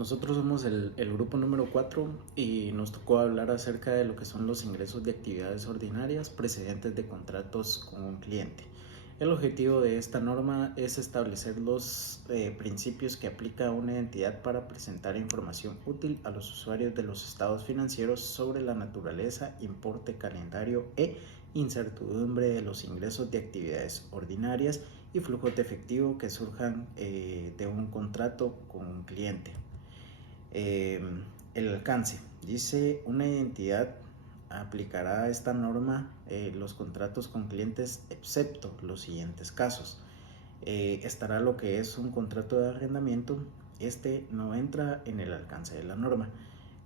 Nosotros somos el grupo número 4 y nos tocó hablar acerca de lo que son los ingresos de actividades ordinarias precedentes de contratos con un cliente. El objetivo de esta norma es establecer los principios que aplica una entidad para presentar información útil a los usuarios de los estados financieros sobre la naturaleza, importe, calendario e incertidumbre de los ingresos de actividades ordinarias y flujos de efectivo que surjan de un contrato con un cliente. Eh, el alcance. Dice, una identidad aplicará esta norma los contratos con clientes excepto los siguientes casos. Estará lo que es un contrato de arrendamiento. Este no entra en el alcance de la norma.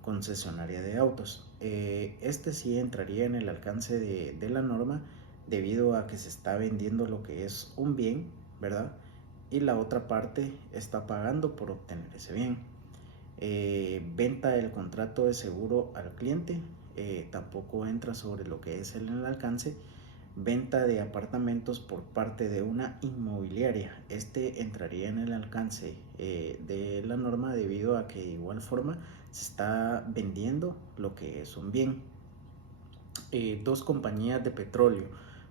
Concesionaria de autos. Este sí entraría en el alcance de la norma debido a que se está vendiendo lo que es un bien, ¿verdad? Y la otra parte está pagando por obtener ese bien. Venta del contrato de seguro al cliente, tampoco entra sobre lo que es el alcance. Venta de apartamentos por parte de una inmobiliaria, este entraría en el alcance de la norma debido a que de igual forma se está vendiendo lo que es un bien. Dos compañías de petróleo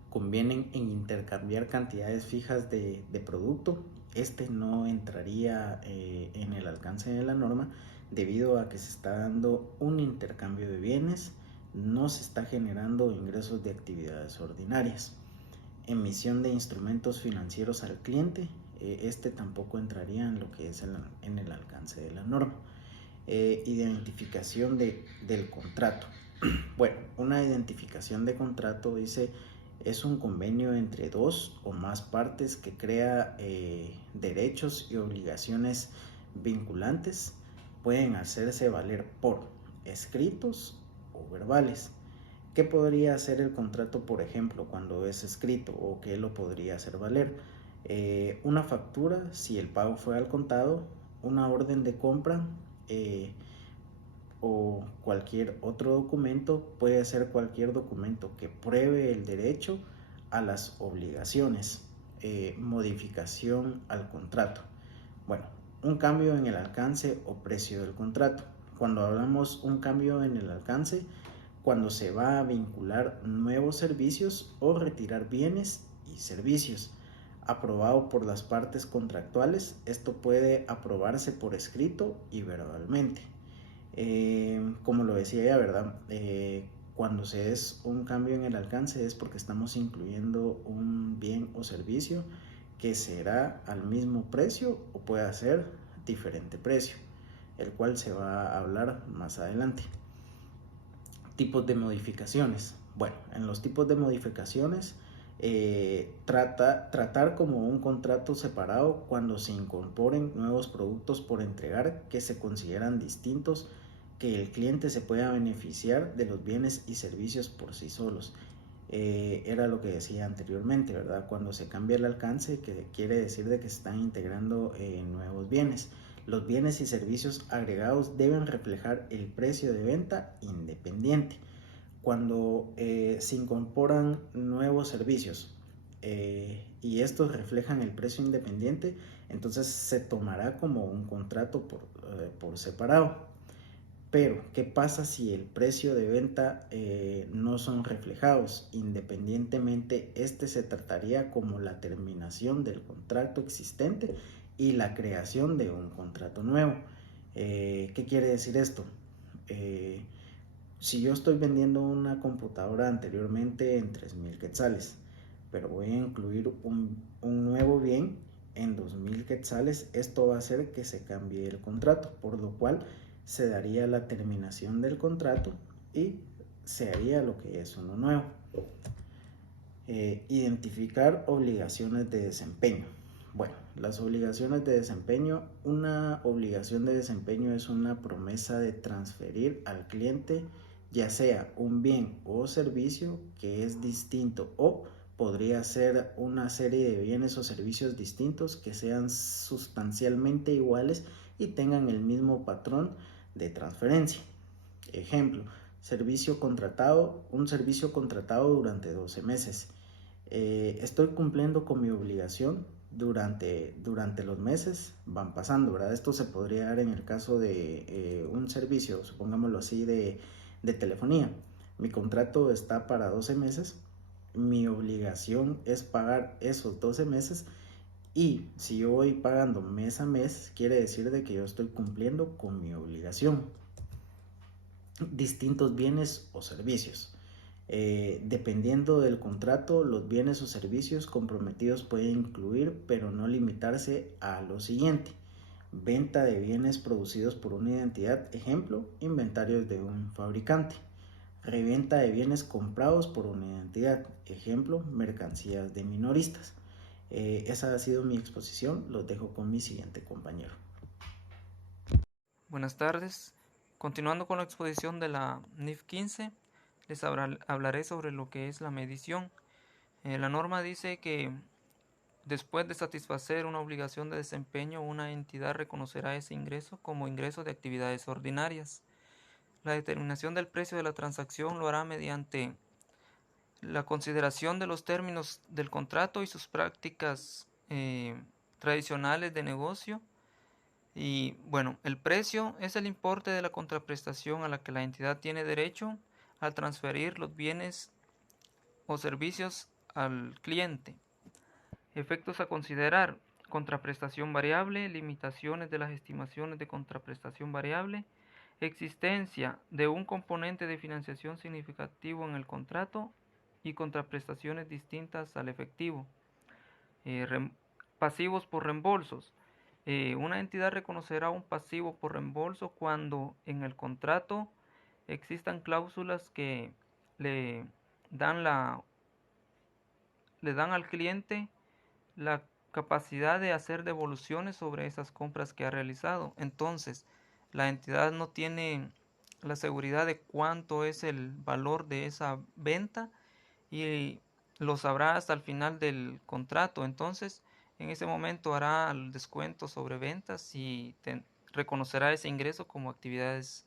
convienen en intercambiar cantidades fijas de producto. Este no entraría en el alcance de la norma debido a que se está dando un intercambio de bienes, no se está generando ingresos de actividades ordinarias. Emisión de instrumentos financieros al cliente, este tampoco entraría en lo que es en el alcance de la norma. Identificación del contrato. Bueno, una identificación de contrato dice es un convenio entre dos o más partes que crea derechos y obligaciones vinculantes. Pueden hacerse valer por escritos o verbales. ¿Qué podría hacer el contrato, por ejemplo, cuando es escrito o qué lo podría hacer valer? Una factura si el pago fue al contado, una orden de compra, o cualquier otro documento. Puede ser cualquier documento que pruebe el derecho a las obligaciones. Modificación al contrato. Bueno, un cambio en el alcance o precio del contrato. Cuando hablamos un cambio en el alcance, cuando se va a vincular nuevos servicios o retirar bienes y servicios. Aprobado por las partes contractuales, esto puede aprobarse por escrito y verbalmente. Como lo decía ella, ¿verdad? Cuando se es un cambio en el alcance es porque estamos incluyendo un bien o servicio que será al mismo precio o puede ser diferente precio, el cual se va a hablar más adelante. Tipos de modificaciones. Bueno, en los tipos de modificaciones, tratar como un contrato separado cuando se incorporen nuevos productos por entregar que se consideran distintos, que el cliente se pueda beneficiar de los bienes y servicios por sí solos. Era lo que decía anteriormente, ¿verdad? Cuando se cambia el alcance, que quiere decir de que se están integrando nuevos bienes. Los bienes y servicios agregados deben reflejar el precio de venta independiente. Cuando se incorporan nuevos servicios y estos reflejan el precio independiente, entonces se tomará como un contrato por separado. Pero, ¿qué pasa si el precio de venta no son reflejados? Independientemente, este se trataría como la terminación del contrato existente y la creación de un contrato nuevo. ¿Qué quiere decir esto? Si yo estoy vendiendo una computadora anteriormente en 3,000 quetzales, pero voy a incluir un nuevo bien en 2,000 quetzales, esto va a hacer que se cambie el contrato, por lo cual se daría la terminación del contrato y se haría lo que es uno nuevo. Identificar obligaciones de desempeño. Bueno, las obligaciones de desempeño, una obligación de desempeño es una promesa de transferir al cliente ya sea un bien o servicio que es distinto o podría ser una serie de bienes o servicios distintos que sean sustancialmente iguales y tengan el mismo patrón de transferencia. Ejemplo, servicio contratado, un servicio contratado durante 12 meses. Estoy cumpliendo con mi obligación durante los meses van pasando, ¿verdad? Esto se podría dar en el caso de un servicio, supongámoslo así, de telefonía. Mi contrato está para 12 meses, mi obligación es pagar esos 12 meses, y si yo voy pagando mes a mes, quiere decir de que yo estoy cumpliendo con mi obligación. Distintos bienes o servicios. Dependiendo del contrato, los bienes o servicios comprometidos pueden incluir, pero no limitarse a lo siguiente: venta de bienes producidos por una identidad, ejemplo, inventarios de un fabricante; reventa de bienes comprados por una identidad, ejemplo, mercancías de minoristas. Esa ha sido mi exposición, los dejo con mi siguiente compañero. Buenas tardes. Continuando con la exposición de la NIF 15, les hablaré sobre lo que es la medición. La norma dice que después de satisfacer una obligación de desempeño, una entidad reconocerá ese ingreso como ingreso de actividades ordinarias. La determinación del precio de la transacción lo hará mediante la consideración de los términos del contrato y sus prácticas tradicionales de negocio. Y bueno, el precio es el importe de la contraprestación a la que la entidad tiene derecho al transferir los bienes o servicios al cliente. Efectos a considerar: contraprestación variable, limitaciones de las estimaciones de contraprestación variable, existencia de un componente de financiación significativo en el contrato y contraprestaciones distintas al efectivo. Pasivos por reembolsos. Una entidad reconocerá un pasivo por reembolso cuando en el contrato existan cláusulas que le dan al cliente la capacidad de hacer devoluciones sobre esas compras que ha realizado. Entonces, la entidad no tiene la seguridad de cuánto es el valor de esa venta y lo sabrá hasta el final del contrato. Entonces, en ese momento hará el descuento sobre ventas y reconocerá ese ingreso como actividades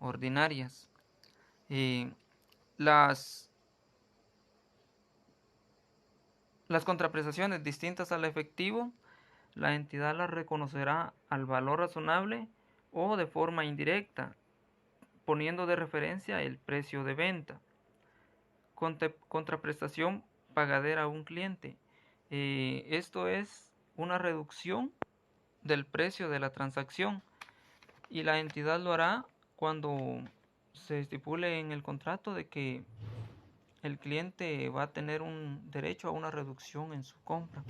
ordinarias. Las contraprestaciones distintas al efectivo, la entidad las reconocerá al valor razonable o de forma indirecta, poniendo de referencia el precio de venta. Contraprestación pagadera a un cliente. Esto es una reducción del precio de la transacción y la entidad lo hará cuando se estipule en el contrato de que el cliente va a tener un derecho a una reducción en su compra.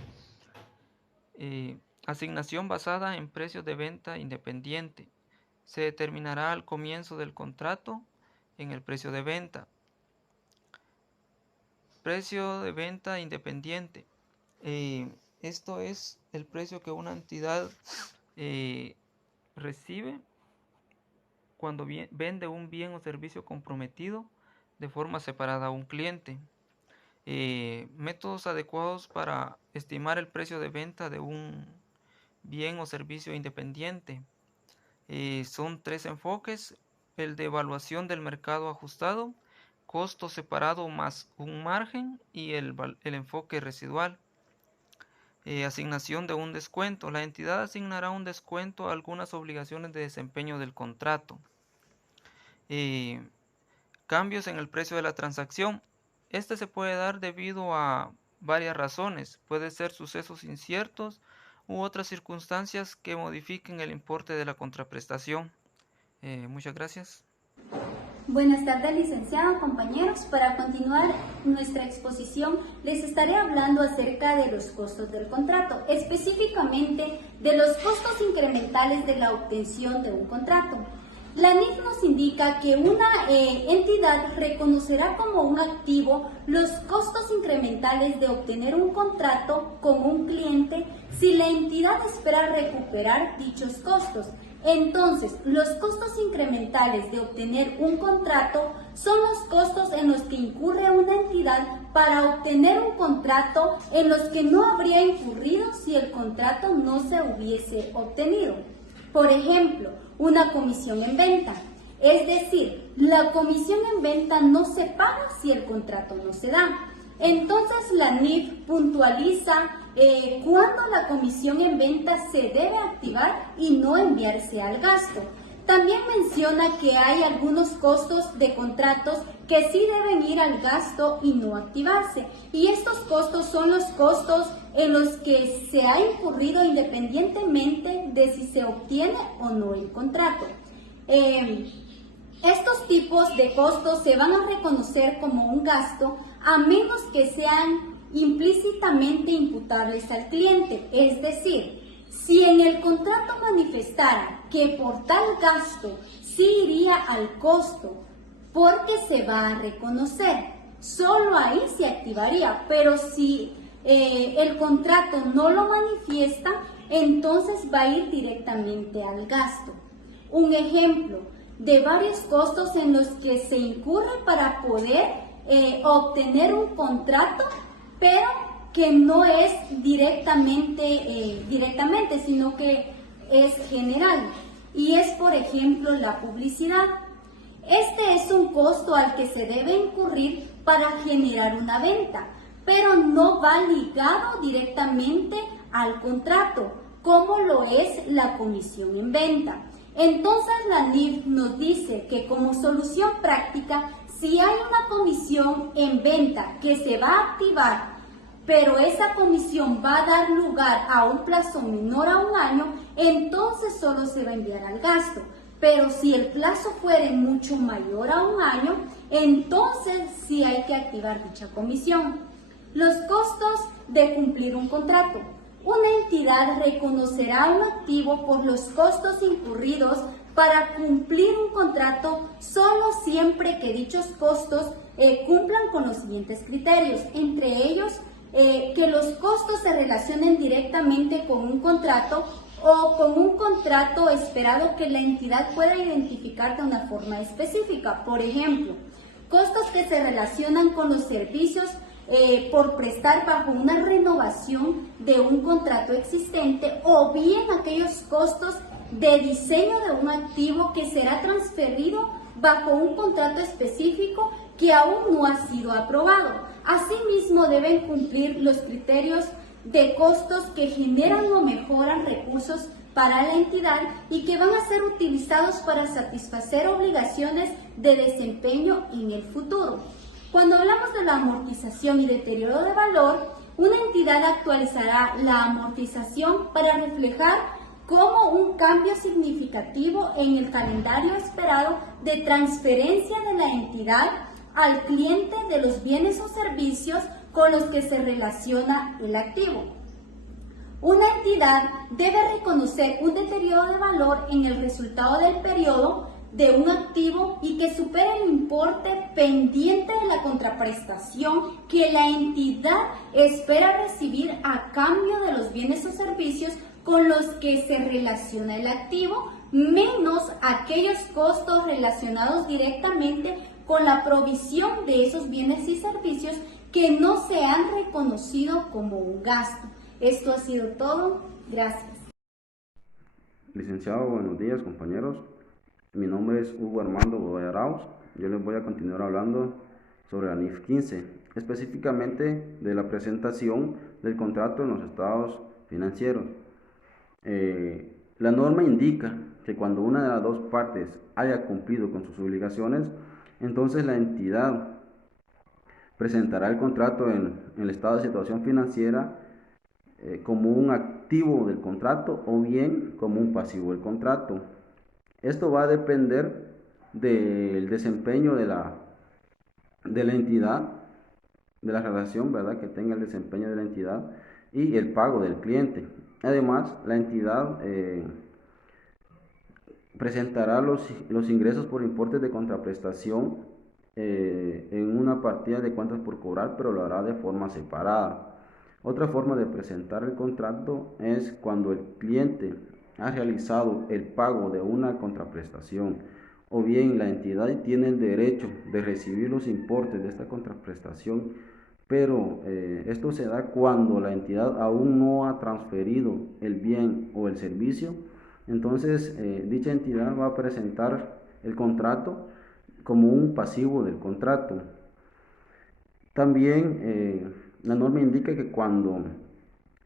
Asignación basada en precios de venta independiente. Se determinará al comienzo del contrato en el precio de venta. Precio de venta independiente. Esto es el precio que una entidad recibe cuando vende un bien o servicio comprometido de forma separada a un cliente. Métodos adecuados para estimar el precio de venta de un bien o servicio independiente. Son 3 enfoques: el de evaluación del mercado ajustado, costo separado más un margen y el enfoque residual. Asignación de un descuento. La entidad asignará un descuento a algunas obligaciones de desempeño del contrato. Cambios en el precio de la transacción. Este se puede dar debido a varias razones. Puede ser sucesos inciertos u otras circunstancias que modifiquen el importe de la contraprestación. Muchas gracias. Buenas tardes, licenciado, compañeros. Para continuar nuestra exposición, les estaré hablando acerca de los costos del contrato, específicamente de los costos incrementales de la obtención de un contrato. La NIF nos indica que una entidad reconocerá como un activo los costos incrementales de obtener un contrato con un cliente si la entidad espera recuperar dichos costos. Entonces, los costos incrementales de obtener un contrato son los costos en los que incurre una entidad para obtener un contrato en los que no habría incurrido si el contrato no se hubiese obtenido. Por ejemplo, una comisión en venta. Es decir, la comisión en venta no se paga si el contrato no se da. Entonces la NIF puntualiza cuándo la comisión en venta se debe activar y no enviarse al gasto. También menciona que hay algunos costos de contratos que sí deben ir al gasto y no activarse. Y estos costos son los costos en los que se ha incurrido independientemente de si se obtiene o no el contrato. Estos tipos de costos se van a reconocer como un gasto a menos que sean implícitamente imputables al cliente. Es decir, si en el contrato manifestara que por tal gasto sí iría al costo porque se va a reconocer, solo ahí se activaría, pero si el contrato no lo manifiesta, entonces va a ir directamente al gasto. Un ejemplo de varios costos en los que se incurre para poder obtener un contrato, pero que no es directamente, sino que es general, y es, por ejemplo, la publicidad. Este es un costo al que se debe incurrir para generar una venta, pero no va ligado directamente al contrato, como lo es la comisión en venta. Entonces la NIF nos dice que como solución práctica, si hay una comisión en venta que se va a activar, pero esa comisión va a dar lugar a un plazo menor a un año, entonces solo se va a enviar al gasto. Pero si el plazo fuere mucho mayor a un año, entonces sí hay que activar dicha comisión. Los costos de cumplir un contrato. Una entidad reconocerá un activo por los costos incurridos para cumplir un contrato solo siempre que dichos costos cumplan con los siguientes criterios, entre ellos que los costos se relacionen directamente con un contrato o con un contrato esperado que la entidad pueda identificar de una forma específica. Por ejemplo, costos que se relacionan con los servicios por prestar bajo una renovación de un contrato existente, o bien aquellos costos de diseño de un activo que será transferido bajo un contrato específico que aún no ha sido aprobado. Asimismo, deben cumplir los criterios de costos que generan o mejoran recursos para la entidad y que van a ser utilizados para satisfacer obligaciones de desempeño en el futuro. Cuando hablamos de la amortización y deterioro de valor, una entidad actualizará la amortización para reflejar como un cambio significativo en el calendario esperado de transferencia de la entidad al cliente de los bienes o servicios con los que se relaciona el activo. Una entidad debe reconocer un deterioro de valor en el resultado del periodo de un activo y que supere el importe pendiente de la contraprestación que la entidad espera recibir a cambio de los bienes o servicios con los que se relaciona el activo, menos aquellos costos relacionados directamente con la provisión de esos bienes y servicios que no se han reconocido como un gasto. Esto ha sido todo. Gracias. Licenciado, buenos días, compañeros. Mi nombre es Hugo Armando Godoy Arauz. Yo les voy a continuar hablando sobre la NIF 15, específicamente de la presentación del contrato en los estados financieros. La norma indica que cuando una de las dos partes haya cumplido con sus obligaciones, entonces la entidad presentará el contrato en el estado de situación financiera como un activo del contrato o bien como un pasivo del contrato. Esto va a depender del desempeño de la entidad, de la relación, ¿verdad?, que tenga el desempeño de la entidad y el pago del cliente. Además, la entidad presentará los ingresos por importes de contraprestación en una partida de cuentas por cobrar, pero lo hará de forma separada. Otra forma de presentar el contrato es cuando el cliente ha realizado el pago de una contraprestación o bien la entidad tiene el derecho de recibir los importes de esta contraprestación, pero esto se da cuando la entidad aún no ha transferido el bien o el servicio. Entonces dicha entidad va a presentar el contrato como un pasivo del contrato. También la norma indica que cuando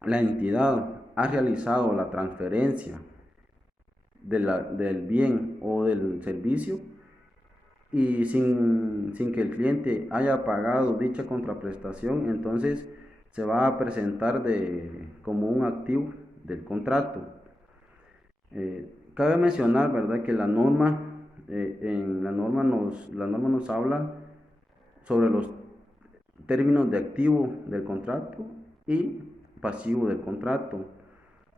la entidad ha realizado la transferencia del bien o del servicio y sin que el cliente haya pagado dicha contraprestación, entonces se va a presentar como un activo del contrato. Cabe mencionar, ¿verdad?, que la norma nos habla sobre los términos de activo del contrato y pasivo del contrato,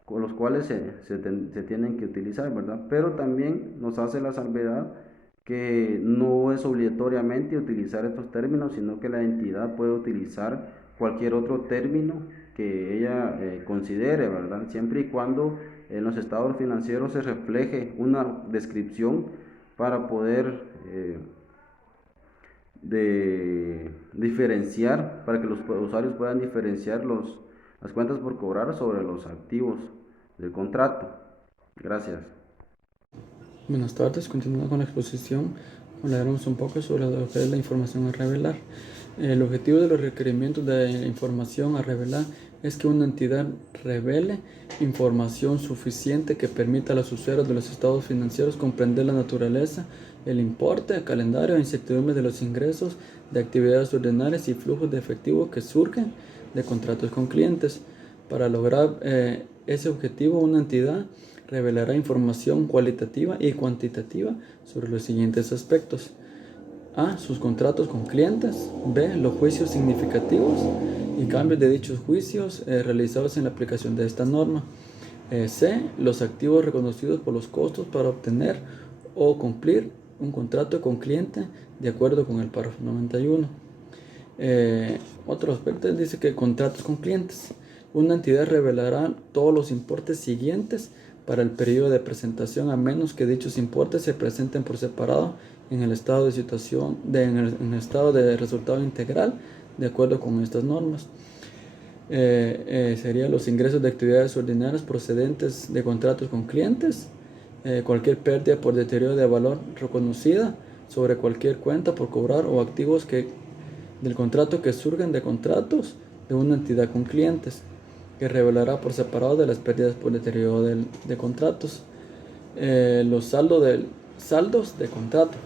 con los cuales se tienen que utilizar, ¿verdad? Pero también nos hace la salvedad que no es obligatoriamente utilizar estos términos, sino que la entidad puede utilizar cualquier otro término que ella considere, ¿verdad? Siempre y cuando en los estados financieros se refleje una descripción para poder diferenciar, para que los usuarios puedan diferenciar las cuentas por cobrar sobre los activos del contrato. Gracias. Buenas tardes, continuando con la exposición, hablaremos un poco sobre lo que es la información a revelar. El objetivo de los requerimientos de información a revelar es que una entidad revele información suficiente que permita a los usuarios de los estados financieros comprender la naturaleza, el importe, el calendario e incertidumbre de los ingresos de actividades ordinarias y flujos de efectivo que surgen de contratos con clientes. Para lograr ese objetivo, una entidad revelará información cualitativa y cuantitativa sobre los siguientes aspectos: A. Sus contratos con clientes. B. Los juicios significativos y cambios de dichos juicios realizados en la aplicación de esta norma. C. Los activos reconocidos por los costos para obtener o cumplir un contrato con cliente de acuerdo con el párrafo 91. Otro aspecto dice que contratos con clientes. Una entidad revelará todos los importes siguientes para el periodo de presentación, a menos que dichos importes se presenten por separado en el estado de situación, en el estado de resultado integral, de acuerdo con estas normas. Serían los ingresos de actividades ordinarias procedentes de contratos con clientes, cualquier pérdida por deterioro de valor reconocida sobre cualquier cuenta por cobrar o activos del contrato que surgen de contratos de una entidad con clientes, que revelará por separado de las pérdidas por deterioro de contratos. Los saldos de contrato.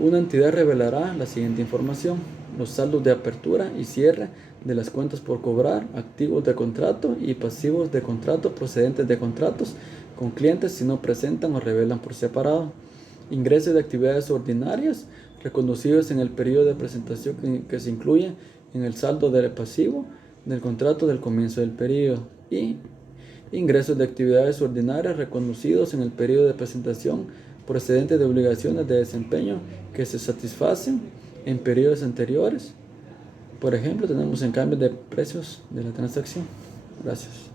Una entidad revelará la siguiente información: los saldos de apertura y cierre de las cuentas por cobrar, activos de contrato y pasivos de contrato procedentes de contratos con clientes si no presentan o revelan por separado. Ingresos de actividades ordinarias reconocidos en el periodo de presentación que se incluye en el saldo del pasivo del contrato del comienzo del periodo, y ingresos de actividades ordinarias reconocidos en el periodo de presentación procedentes de obligaciones de desempeño que se satisfacen en periodos anteriores. Por ejemplo, tenemos en cambio de precios de la transacción. Gracias.